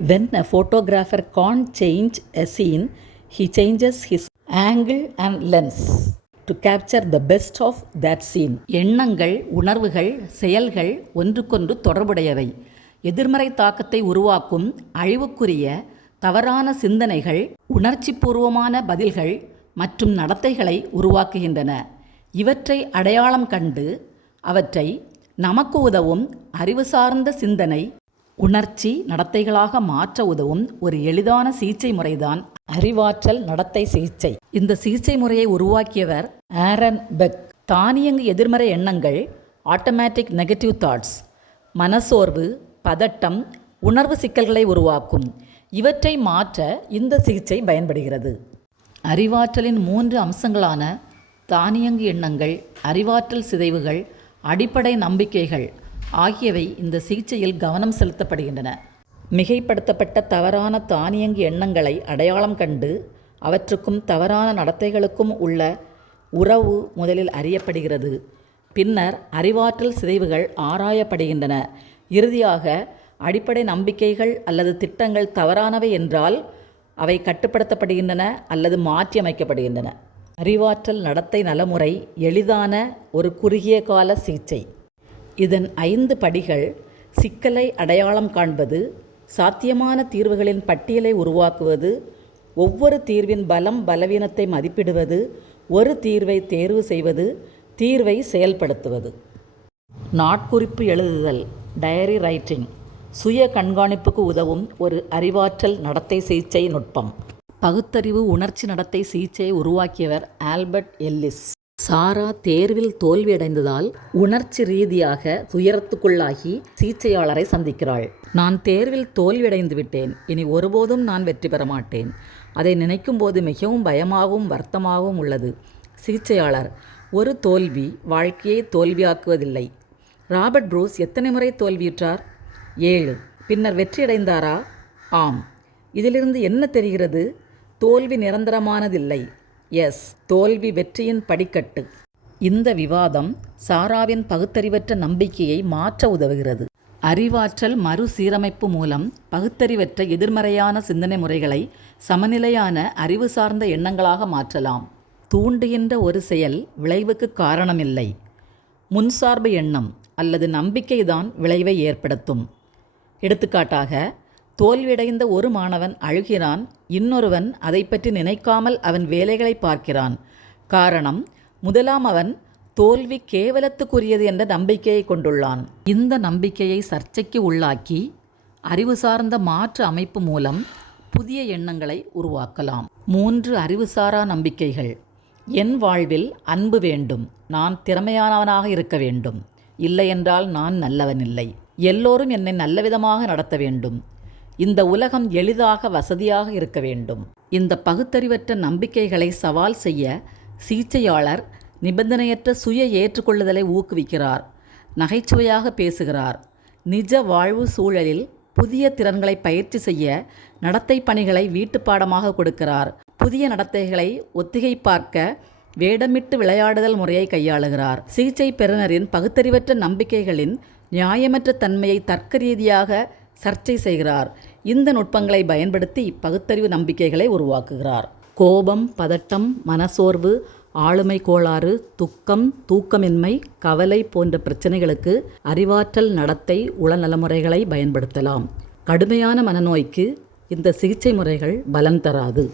When a photographer can't change a scene, he changes his angle and lens to capture the best of that scene. எண்ணங்கள் உணர்வுகள் செயல்கள் ஒன்றுக்கொன்று தொடர்புடையவை எதிர்மறை தாக்கத்தை உருவாக்கும் அழிவுக்குரிய தவறான சிந்தனைகள் உணர்ச்சிபூர்வமான பதில்கள் மற்றும் நடத்தைகளை உருவாக்குகின்றன இவற்றை அடையாளம் கண்டு அவற்றை நமக்கு உதவும் அறிவு சார்ந்த சிந்தனை உணர்ச்சி நடத்தைகளாக மாற்ற உதவும் ஒரு எளிதான சிகிச்சை முறைதான் அறிவாற்றல் நடத்தை சிகிச்சை. இந்த சிகிச்சை முறையை உருவாக்கியவர் ஆரன் பெக். தானியங்கு எதிர்மறை எண்ணங்கள் ஆட்டோமேட்டிக் நெகட்டிவ் தாட்ஸ் மனசோர்வு பதட்டம் உணர்வு சிக்கல்களை உருவாக்கும். இவற்றை மாற்ற இந்த சிகிச்சை பயன்படுகிறது. அறிவாற்றலின் மூன்று அம்சங்களான தானியங்கு எண்ணங்கள் அறிவாற்றல் சிதைவுகள் அடிப்படை நம்பிக்கைகள் ஆகியவை இந்த சிகிச்சையில் கவனம் செலுத்தப்படுகின்றன. மிகைப்படுத்தப்பட்ட தவறான தானியங்கு எண்ணங்களை அடையாளம் கண்டு அவற்றுக்கும் தவறான நடத்தைகளுக்கும் உள்ள உறவு முதலில் அறியப்படுகிறது. பின்னர் அறிவாற்றல் சிதைவுகள் ஆராயப்படுகின்றன. இறுதியாக அடிப்படை நம்பிக்கைகள் அல்லது திட்டங்கள் தவறானவை என்றால் அவை கட்டுப்படுத்தப்படுகின்றன அல்லது மாற்றியமைக்கப்படுகின்றன. அறிவாற்றல் நடத்தை நலமுறை எளிதான ஒரு குறுகிய கால சிகிச்சை. இதன் ஐந்து படிகள் சிக்கலை அடையாளம் காண்பது சாத்தியமான தீர்வுகளின் பட்டியலை உருவாக்குவது ஒவ்வொரு தீர்வின் பலம் பலவீனத்தை மதிப்பிடுவது ஒரு தீர்வை தேர்வு செய்வது தீர்வை செயல்படுத்துவது. நாட்குறிப்பு எழுதுதல் டயரி ரைட்டிங் சுய கண்காணிப்புக்கு உதவும் ஒரு அறிவாற்றல் நடத்தை சிகிச்சை நுட்பம். பகுத்தறிவு உணர்ச்சி நடத்தை சிகிச்சையை உருவாக்கியவர் ஆல்பர்ட் எல்லிஸ். சாரா தேர்வில் தோல்வியடைந்ததால் உணர்ச்சி ரீதியாக துயரத்துக்குள்ளாகி சிகிச்சையாளரை சந்திக்கிறாள். நான் தேர்வில் தோல்வியடைந்து விட்டேன். இனி ஒருபோதும் நான் வெற்றி பெற மாட்டேன். அதை நினைக்கும் போது மிகவும் பயமாகவும் வருத்தமாகவும் உள்ளது சிகிச்சையாளர் ஒரு தோல்வி வாழ்க்கையை தோல்வியாக்குவதில்லை. ராபர்ட் ப்ரூஸ் எத்தனை முறை தோல்வியுற்றார் ஏழு. பின்னர் வெற்றியடைந்தாரா? ஆம். இதிலிருந்து என்ன தெரிகிறது? தோல்வி நிரந்தரமானதில்லை. எஸ். தோல்வி வெற்றியின் படிக்கட்டு. இந்த விவாதம் சாராவின் பகுத்தறிவற்ற நம்பிக்கையை மாற்ற உதவுகிறது. அறிவாற்றல் மறுசீரமைப்பு மூலம் பகுத்தறிவற்ற எதிர்மறையான சிந்தனை முறைகளை சமநிலையான அறிவு சார்ந்த எண்ணங்களாக மாற்றலாம். தூண்டுகின்ற ஒரு செயல் விளைவுக்கு காரணமில்லை. முன்சார்பு எண்ணம் அல்லது நம்பிக்கைதான் விளைவை ஏற்படுத்தும். எடுத்துக்காட்டாக தோல்வியடைந்த ஒரு மாணவன் அழுகிறான் இன்னொருவன் அதை பற்றி நினைக்காமல் அவன் வேலைகளை பார்க்கிறான். காரணம் முதலாம் அவன் தோல்வி கேவலத்துக்குரியது என்ற நம்பிக்கையை கொண்டுள்ளான். இந்த நம்பிக்கையை சர்ச்சைக்கு உள்ளாக்கி அறிவு சார்ந்த மாற்று அமைப்பு மூலம் புதிய எண்ணங்களை உருவாக்கலாம். மூன்று அறிவுசாரா நம்பிக்கைகள். என் வாழ்வில் அன்பு வேண்டும். நான் திறமையானவனாக இருக்க வேண்டும். இல்லையென்றால் நான் நல்லவன் இல்லை. எல்லோரும் என்னை நல்லவிதமாக நடத்த வேண்டும். இந்த உலகம் எளிதாக வசதியாக இருக்க வேண்டும். இந்த பகுத்தறிவற்ற நம்பிக்கைகளை சவால் செய்ய சிகிச்சையாளர் நிபந்தனையற்ற சுய ஏற்றுக்கொள்ளுதலை ஊக்குவிக்கிறார். நகைச்சுவையாக பேசுகிறார். நிஜ வாழ்வு சூழலில் புதிய திறன்களை பயிற்சி செய்ய நடத்தை பணிகளை வீட்டுப்பாடமாக கொடுக்கிறார். புதிய நடத்தைகளை ஒத்திகை பார்க்க வேடமிட்டு விளையாடுதல் முறையை கையாளுகிறார். சிகிச்சை பெறுநரின் பகுத்தறிவற்ற நம்பிக்கைகளின் நியாயமற்ற தன்மையை தர்க்க ரீதியாக சர்ச்சை செய்கிறார். இந்த நுட்பங்களை பயன்படுத்தி பகுத்தறிவு நம்பிக்கைகளை உருவாக்குகிறார். கோபம் பதட்டம் மனசோர்வு ஆளுமை கோளாறு துக்கம் தூக்கமின்மை கவலை போன்ற பிரச்சனைகளுக்கு அறிவாற்றல் நடத்தை உளநலமுறைகளை பயன்படுத்தலாம். கடுமையான மனநோய்க்கு இந்த சிகிச்சை முறைகள் பலன் தராது.